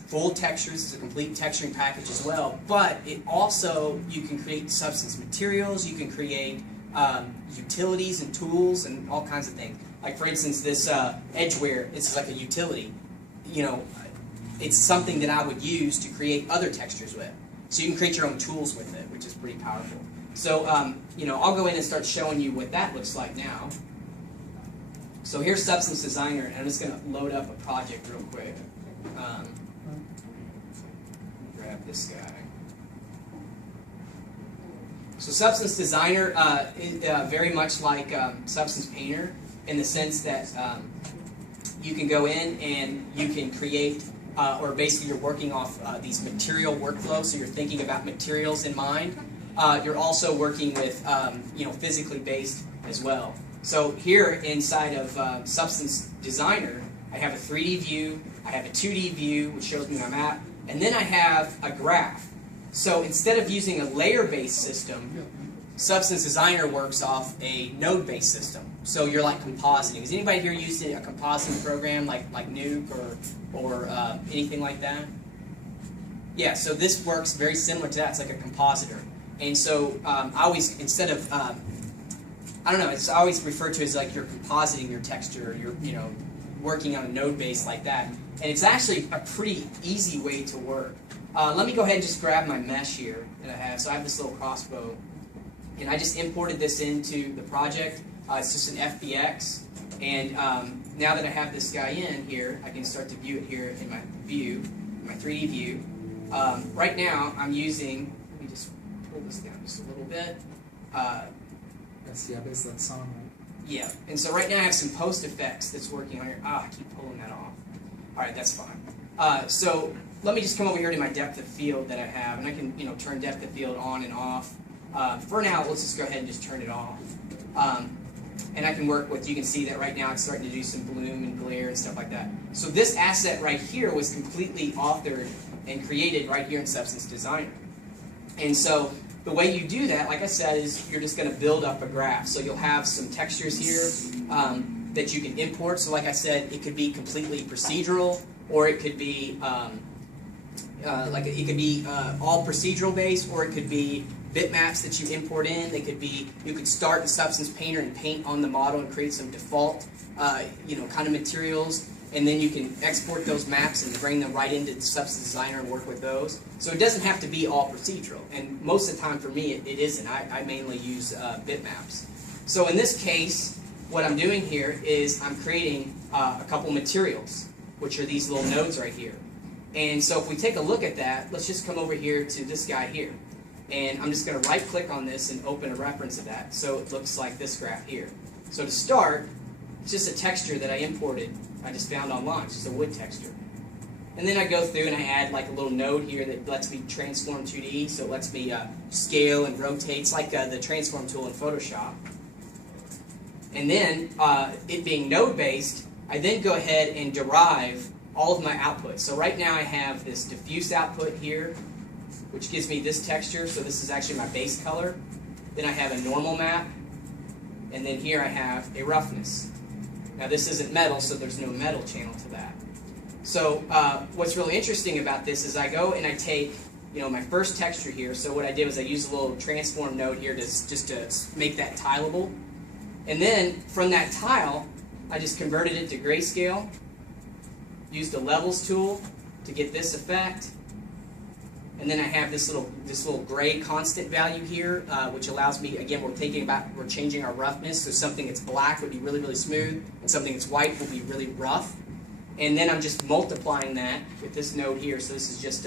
full textures. It's a complete texturing package as well. But it also, you can create substance materials. You can create utilities and tools and all kinds of things. Like for instance, this edgeware, it's like a utility. It's something that I would use to create other textures with. So you can create your own tools with it, which is pretty powerful. So, I'll go in and start showing you what that looks like now. So here's Substance Designer, and I'm just going to load up a project real quick. Grab this guy. So Substance Designer is very much like Substance Painter in the sense that you can go in and you can create, or basically you're working off these material workflows, so you're thinking about materials in mind. You're also working with physically based as well. So here inside of Substance Designer, I have a 3D view, I have a 2D view, which shows me my map, and then I have a graph. So instead of using a layer-based system, Substance Designer works off a node-based system. So you're like compositing. Has anybody here used a compositing program like Nuke or anything like that? Yeah, so this works very similar to that. It's like a compositor. And so I always, instead of, I don't know, it's always referred to as like you're compositing your texture, you're working on a node base like that. And it's actually a pretty easy way to work. Let me go ahead and just grab my mesh here that I have. So I have this little crossbow. And I just imported this into the project. It's just an FBX. And now that I have this guy in here, I can start to view it here in my view, my 3D view. Right now, I'm using, let me just pull this down just a little bit. That's that song, right? Yeah, and so right now I have some post effects that's working on here. I keep pulling that off. All right, that's fine. So let me just come over here to my depth of field that I have, and I can turn depth of field on and off. For now, let's just go ahead and just turn it off. And I can work with, you can see that right now it's starting to do some bloom and glare and stuff like that. So this asset right here was completely authored and created right here in Substance Designer. And so the way you do that, like I said, is you're just going to build up a graph. So you'll have some textures here that you can import. So like I said, it could be completely procedural, or it could be all procedural based, or it could be bitmaps that you import in. They could be, you could start in Substance Painter and paint on the model and create some default kind of materials. And then you can export those maps and bring them right into the Substance Designer and work with those. So it doesn't have to be all procedural. And most of the time for me, it isn't. I mainly use bitmaps. So in this case, what I'm doing here is I'm creating a couple materials, which are these little nodes right here. And so if we take a look at that, let's just come over here to this guy here. And I'm just going to right-click on this and open a reference of that. So it looks like this graph here. So to start, it's just a texture that I imported. I just found online. It's just a wood texture. And then I go through and I add like a little node here that lets me transform 2D. So it lets me scale and rotate. It's like the transform tool in Photoshop. And then, it being node-based, I then go ahead and derive all of my outputs. So right now I have this diffuse output here, which gives me this texture. So this is actually my base color. Then I have a normal map. And then here I have a roughness. Now this isn't metal, so there's no metal channel to that. So what's really interesting about this is I go and I take my first texture here. So what I did was I used a little transform node here just to make that tileable. And then from that tile, I just converted it to grayscale, used the levels tool to get this effect. And then I have this little gray constant value here, which allows me, again, we're changing our roughness. So something that's black would be really, really smooth, and something that's white will be really rough. And then I'm just multiplying that with this node here. So this is just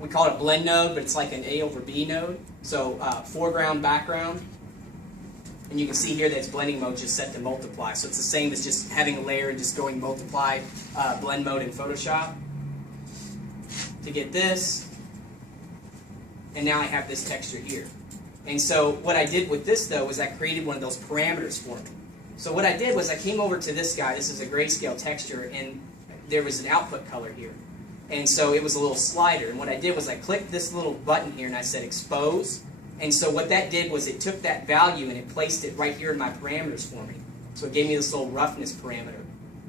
we call it a blend node, but it's like an A over B node. So foreground, background. And you can see here that its blending mode just set to multiply. So it's the same as just having a layer and just going multiply blend mode in Photoshop. To get this. And now I have this texture here. And so what I did with this, though, is I created one of those parameters for me. So what I did was I came over to this guy. This is a grayscale texture, and there was an output color here. And so it was a little slider. And what I did was I clicked this little button here and I said expose. And so what that did was it took that value and it placed it right here in my parameters for me. So it gave me this little roughness parameter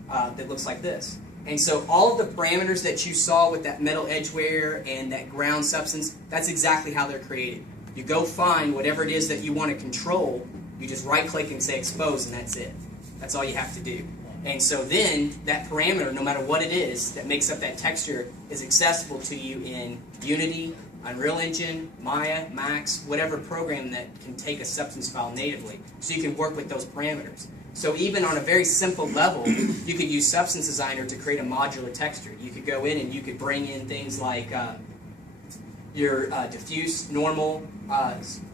that looks like this. And so all of the parameters that you saw with that metal edge wear and that ground substance, that's exactly how they're created. You go find whatever it is that you want to control, you just right click and say expose, and that's it. That's all you have to do. And so then that parameter, no matter what it is that makes up that texture, is accessible to you in Unity, Unreal Engine, Maya, Max, whatever program that can take a substance file natively. So you can work with those parameters. So even on a very simple level, you could use Substance Designer to create a modular texture. You could go in and you could bring in things like your diffuse, normal,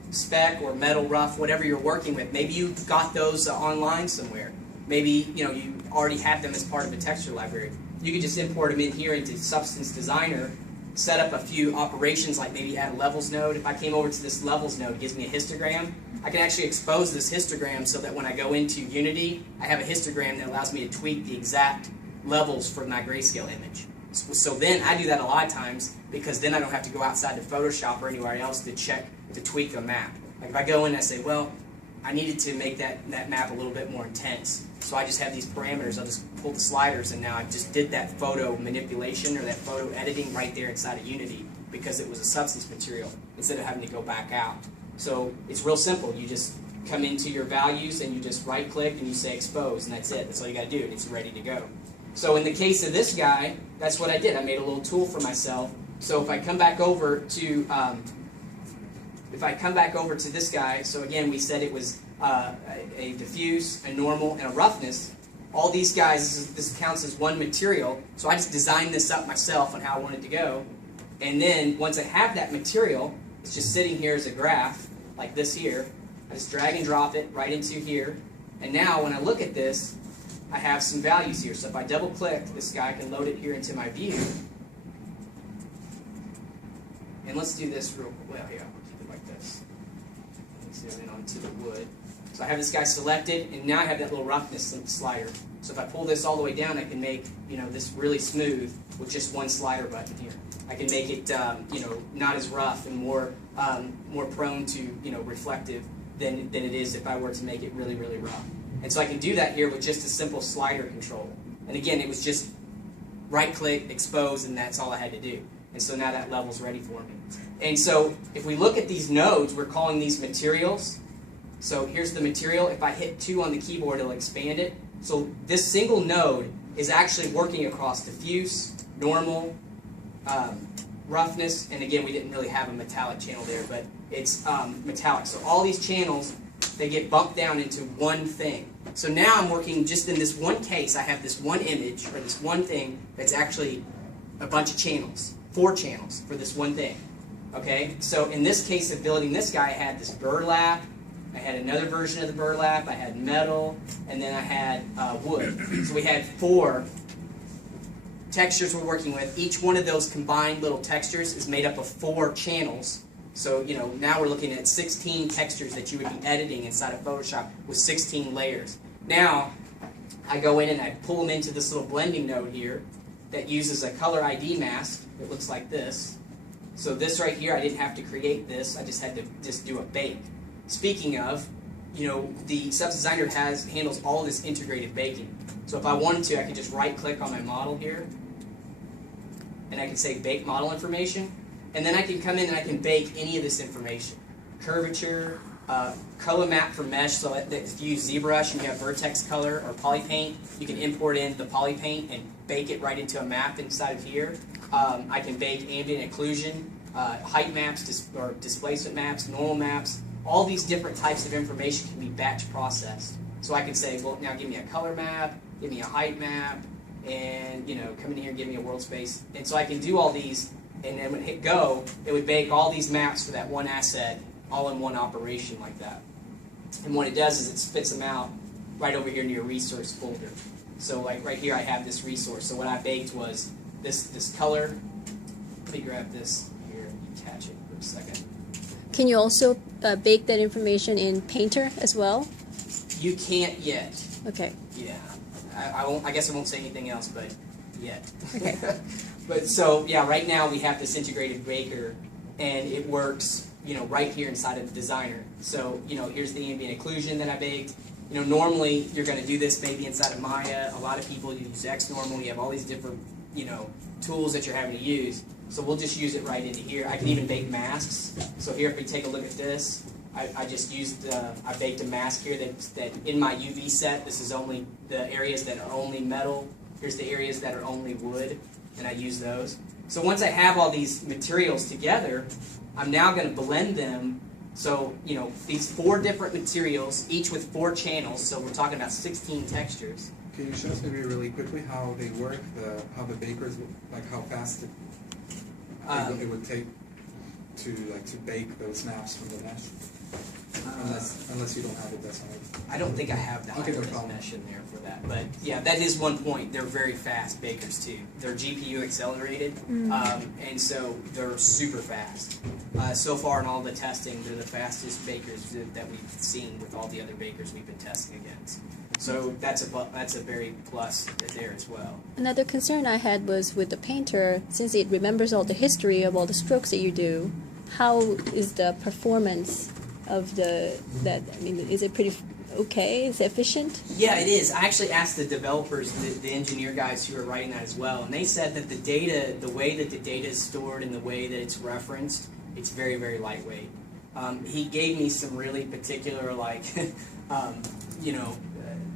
spec, or metal rough, whatever you're working with. Maybe you got those online somewhere. Maybe you already have them as part of a texture library. You could just import them in here into Substance Designer, set up a few operations like maybe add a levels node. If I came over to this levels node, it gives me a histogram. I can actually expose this histogram so that when I go into Unity, I have a histogram that allows me to tweak the exact levels for my grayscale image. So then I do that a lot of times because then I don't have to go outside to Photoshop or anywhere else to tweak a map. Like if I go in and I say, well, I needed to make that map a little bit more intense. So I just have these parameters. I'll just pull the sliders and now I just did that photo manipulation or that photo editing right there inside of Unity because it was a substance material instead of having to go back out. So it's real simple. You just come into your values and you just right click and you say expose and that's it. That's all you got to do and it's ready to go. So in the case of this guy, that's what I did. I made a little tool for myself. So if I come back over to this guy, so again we said it was a diffuse, a normal, and a roughness. All these guys, this counts as one material. So I just designed this up myself on how I want it to go. And then once I have that material, it's just sitting here as a graph, like this here. I just drag and drop it right into here. And now when I look at this, I have some values here. So if I double click this guy, I can load it here into my view. And let's do this real quick. Well, here, I'll keep it like this. Let's zoom in onto the wood. So I have this guy selected, and now I have that little roughness slider. So if I pull this all the way down, I can make this really smooth with just one slider button here. I can make it not as rough and more prone to reflective than it is if I were to make it really, really rough. And so I can do that here with just a simple slider control. And again, it was just right-click, expose, and that's all I had to do. And so now that level's ready for me. And so if we look at these nodes, we're calling these materials. So here's the material. If I hit 2 on the keyboard, it'll expand it. So this single node is actually working across diffuse, normal, roughness, and again, we didn't really have a metallic channel there, but it's metallic. So all these channels, they get bumped down into one thing. So now I'm working just in this one case. I have this one image, or this one thing, that's actually a bunch of channels, 4 channels for this one thing. Okay, so in this case of building this guy, I had this burlap, I had another version of the burlap, I had metal, and then I had wood. So we had 4 textures we're working with. Each one of those combined little textures is made up of 4 channels. So now we're looking at 16 textures that you would be editing inside of Photoshop with 16 layers. Now I go in and I pull them into this little blending node here that uses a color ID mask that looks like this. So this right here, I didn't have to create this. I just had to do a bake. Speaking of, the Substance Designer handles all this integrated baking. So if I wanted to, I could just right-click on my model here, and I can say Bake Model Information, and then I can come in and I can bake any of this information. Curvature, color map for mesh, so if you use ZBrush and you have vertex color or polypaint, you can import in the polypaint and bake it right into a map inside of here. I can bake ambient occlusion, height maps, or displacement maps, normal maps. All these different types of information can be batch processed. So I can say, well, now give me a color map, give me a height map, and come in here and give me a world space. And so I can do all these, and then when I hit go, it would bake all these maps for that one asset, all in one operation like that. And what it does is it spits them out right over here in your resource folder. So like right here, I have this resource. So what I baked was this color. Let me grab this here and attach it for a second. Can you also bake that information in Painter as well? You can't yet. Okay. Yeah. I guess I won't say anything else, but yet. Okay. But so yeah, right now we have this integrated baker, and it works, right here inside of the designer. So here's the ambient occlusion that I baked. Normally you're going to do this maybe inside of Maya. A lot of people use XNormal. You have all these different tools that you're having to use. So we'll just use it right into here. I can even bake masks. So here, if we take a look at this, I just used, I baked a mask here that in my UV set, this is only the areas that are only metal. Here's the areas that are only wood, and I use those. So once I have all these materials together, I'm now going to blend them. So, these 4 different materials, each with 4 channels, so we're talking about 16 textures. Can you show us maybe really quickly how they work, how the bakers, like how fast it would take to bake those maps from the mesh? Unless you don't have it, that's all right. I don't think I have the Okay, no high-res problem. mesh in there for that. But yeah, that is one point. They're very fast bakers too. They're GPU accelerated, and so they're super fast. So far in all the testing, they're the fastest bakers that we've seen with all the other bakers we've been testing against. So that's a very plus there as well. Another concern I had was with the painter, since it remembers all the history of all the strokes that you do, how is the performance of is it pretty okay? Is it efficient? Yeah, it is. I actually asked the developers, the engineer guys who are writing that as well, and they said that the way that the data is stored and the way that it's referenced, it's very, very lightweight. He gave me some really particular,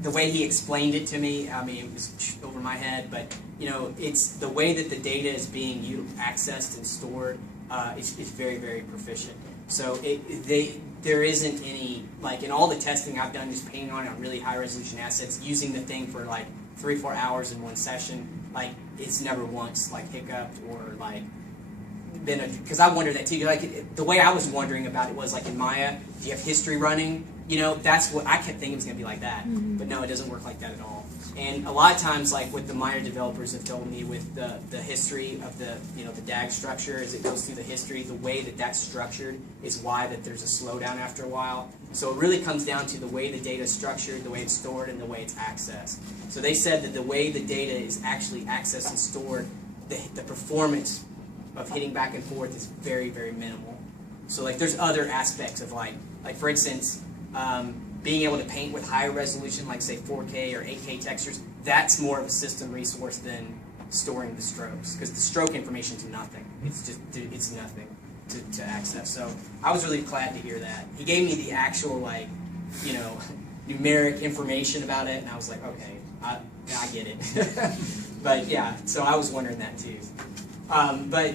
the way he explained it to me. I mean, it was over my head, but it's the way that the data is being accessed and stored. It's very, very proficient. So there isn't any, in all the testing I've done just painting on really high resolution assets, using the thing for 3 or 4 hours in one session, it's never once hiccuped or been because I wondered that too. The way I was wondering about it was in Maya, if you have history running, that's what I kept thinking it was going to be like that. But no, it doesn't work like that at all. And a lot of times, what the Maya developers have told me with the history of the DAG structure, as it goes through the history, the way that that's structured is why that there's a slowdown after a while. So it really comes down to the way the data is structured, the way it's stored, and the way it's accessed. So they said that the way the data is actually accessed and stored, the performance of hitting back and forth is very, very minimal. So there's other aspects of for instance, being able to paint with higher resolution, say 4K or 8K textures, that's more of a system resource than storing the strokes, because the stroke information is nothing. It's nothing to access. So I was really glad to hear that. He gave me the actual numeric information about it, and I was like, okay, I get it. But yeah, so I was wondering that too. But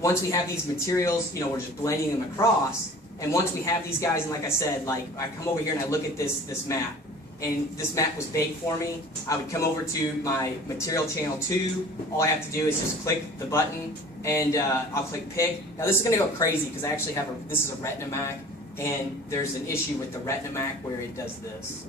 once we have these materials, we're just blending them across. And once we have these guys, and like I said, I come over here and I look at this map, and this map was baked for me. I would come over to my material channel 2. All I have to do is just click the button, and I'll click pick. Now this is going to go crazy because I actually have this is a Retina Mac, and there's an issue with the Retina Mac where it does this.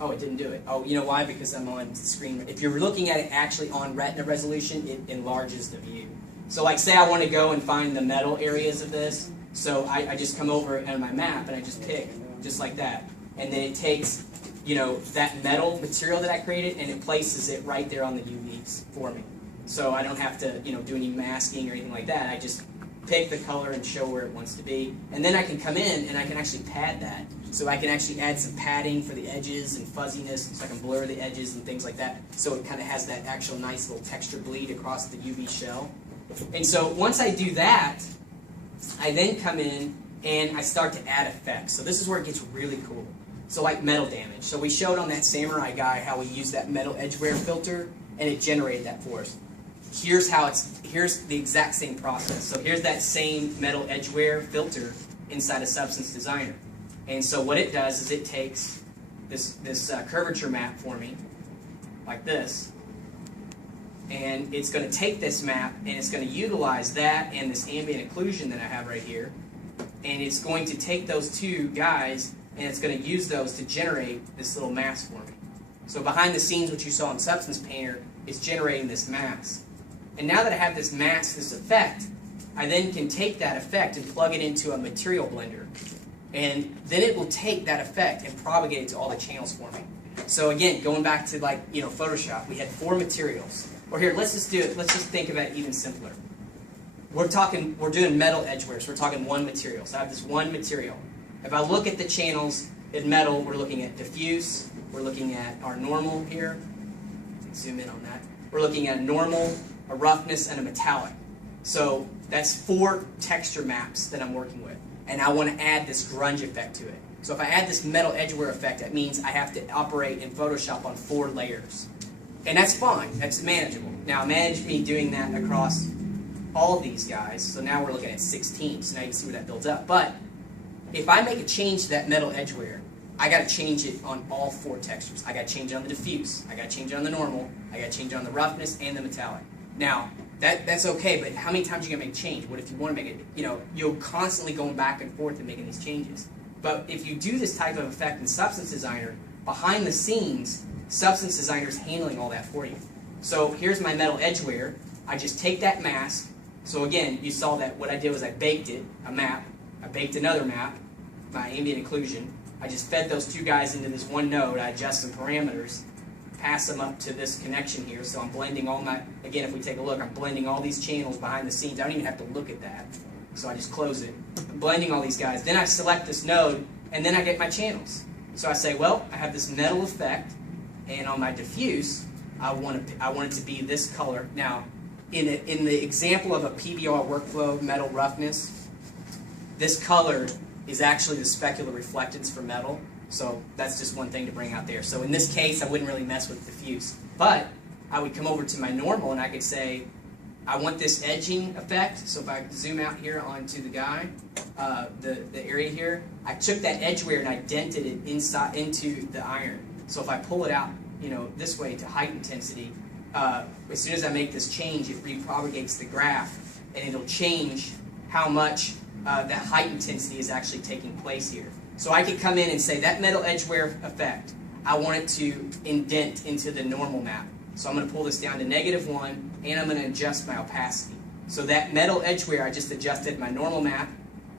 Oh, it didn't do it. Oh, you know why? Because I'm on screen. If you're looking at it actually on Retina resolution, it enlarges the view. So say I want to go and find the metal areas of this. So I just come over on my map and I just pick, just like that. And then it takes, that metal material that I created and it places it right there on the UVs for me. So I don't have to, do any masking or anything like that. I just pick the color and show where it wants to be. And then I can come in and I can actually pad that. So I can actually add some padding for the edges and fuzziness, so I can blur the edges and things like that. So it kind of has that actual nice little texture bleed across the UV shell. And so once I do that, I then come in and I start to add effects. So this is where it gets really cool. So metal damage. So we showed on that Samurai guy how we used that metal edge wear filter and it generated that for us. Here's the exact same process. So here's that same metal edge wear filter inside of Substance Designer. And so what it does is it takes this curvature map for me, like this, and it's going to take this map and it's going to utilize that and this ambient occlusion that I have right here, and it's going to take those two guys and it's going to use those to generate this little mask for me. So behind the scenes, what you saw in Substance Painter is generating this mask. And now that I have this mask, this effect, I then can take that effect and plug it into a material blender. And then it will take that effect and propagate it to all the channels for me. So again, going back to Photoshop, we had 4 materials. Or here, let's just do it. Let's just think about it even simpler. We're doing metal edgewares. We're talking one material. So I have this one material. If I look at the channels in metal, we're looking at diffuse. We're looking at our normal here. Zoom in on that. We're looking at a normal, a roughness, and a metallic. So that's 4 texture maps that I'm working with. And I want to add this grunge effect to it. So if I add this metal edgeware effect, that means I have to operate in Photoshop on 4 layers. And that's fine. That's manageable. Now imagine me doing that across all these guys. So now we're looking at 16. So now you can see where that builds up. But if I make a change to that metal edgeware, I got to change it on all 4 textures. I got to change it on the diffuse. I got to change it on the normal. I got to change it on the roughness and the metallic. Now, that's okay, but how many times are you going to make change? What if you want to make it, you're constantly going back and forth and making these changes. But if you do this type of effect in Substance Designer, behind the scenes, Substance Designer is handling all that for you. So here's my metal edgeware. I just take that mask. So again, you saw that what I did was I baked it, a map. I baked another map, my ambient occlusion. I just fed those 2 guys into this one node. I adjust some parameters, pass them up to this connection here. So I'm blending all my, again, if we take a look, I'm blending all these channels behind the scenes. I don't even have to look at that. So I just close it. I'm blending all these guys. Then I select this node, and then I get my channels. So I say, well, I have this metal effect, and on my diffuse, I want it to be this color. Now, in the example of a PBR workflow, metal roughness, this color is actually the specular reflectance for metal. So that's just one thing to bring out there. So in this case, I wouldn't really mess with diffuse. But I would come over to my normal, and I could say, I want this edging effect. So if I zoom out here onto the guy, the area here, I took that edgeware and I dented it into the iron. So if I pull it out, this way to height intensity, as soon as I make this change, it repropagates the graph, and it'll change how much that height intensity is actually taking place here. So I could come in and say that metal edgeware effect, I want it to indent into the normal map. So I'm going to pull this down to -1, and I'm going to adjust my opacity. So that metal edgeware, I just adjusted my normal map.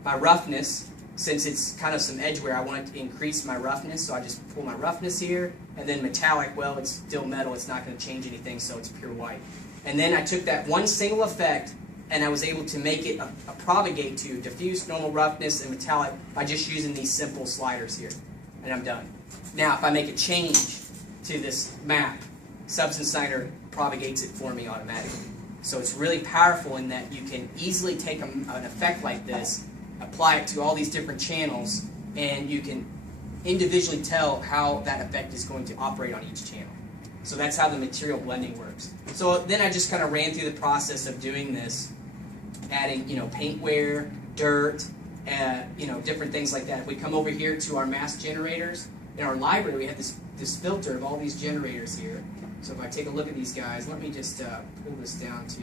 My roughness, since it's kind of some edgeware, I want it to increase my roughness, so I just pull my roughness here. And then metallic, well, it's still metal, it's not going to change anything, so it's pure white. And then I took that one single effect, and I was able to make it a propagate to diffuse, normal, roughness, and metallic by just using these simple sliders here. And I'm done. Now, if I make a change to this map, Substance Designer propagates it for me automatically. So it's really powerful in that you can easily take an effect like this, apply it to all these different channels, and you can individually tell how that effect is going to operate on each channel. So that's how the material blending works. So then I just kind of ran through the process of doing this, adding paintware, dirt, different things like that. If we come over here to our mask generators, in our library we have this filter of all these generators here. So if I take a look at these guys, let me just pull this down to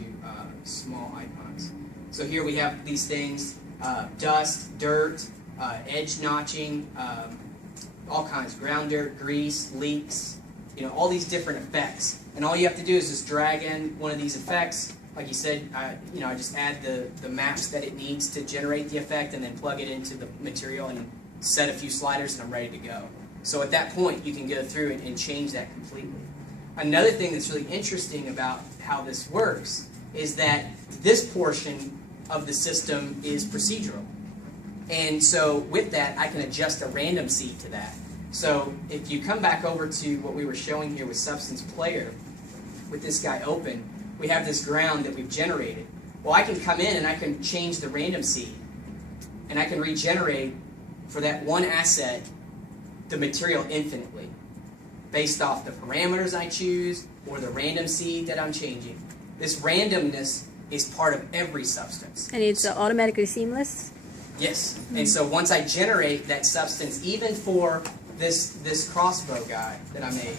small icons. So here we have these things, dust, dirt, edge notching, all kinds, ground dirt, grease, leaks, all these different effects. And all you have to do is just drag in one of these effects. Like you said, I just add the maps that it needs to generate the effect, and then plug it into the material and set a few sliders, and I'm ready to go. So at that point, you can go through and change that completely. Another thing that's really interesting about how this works is that this portion of the system is procedural. And so with that, I can adjust a random seed to that. So if you come back over to what we were showing here with Substance Player, with this guy open, we have this ground that we've generated. Well, I can come in and I can change the random seed, and I can regenerate for that one asset the material infinitely, based off the parameters I choose or the random seed that I'm changing. This randomness is part of every substance. And it's automatically seamless? Yes. And so once I generate that substance, even for this crossbow guy that I made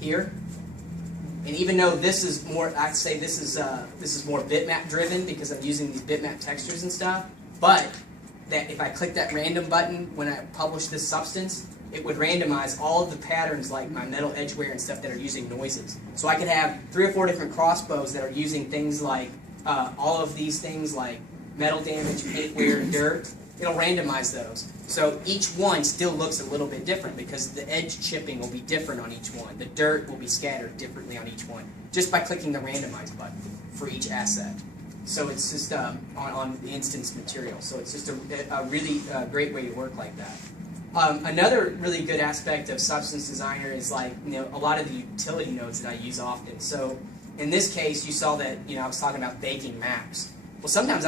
here, and even though this is more, I'd say this is more bitmap driven because I'm using these bitmap textures and stuff, but that if I click that random button when I publish this substance, it would randomize all of the patterns like my metal edgeware and stuff that are using noises. So I could have 3 or 4 different crossbows that are using things like all of these things like metal damage, paintware, dirt, it'll randomize those. So each one still looks a little bit different because the edge chipping will be different on each one. The dirt will be scattered differently on each one just by clicking the randomize button for each asset. So it's just on the instance material. So it's just a really great way to work like that. Another really good aspect of Substance Designer is like, a lot of the utility nodes that I use often. So in this case, you saw that, I was talking about baking maps. Well, sometimes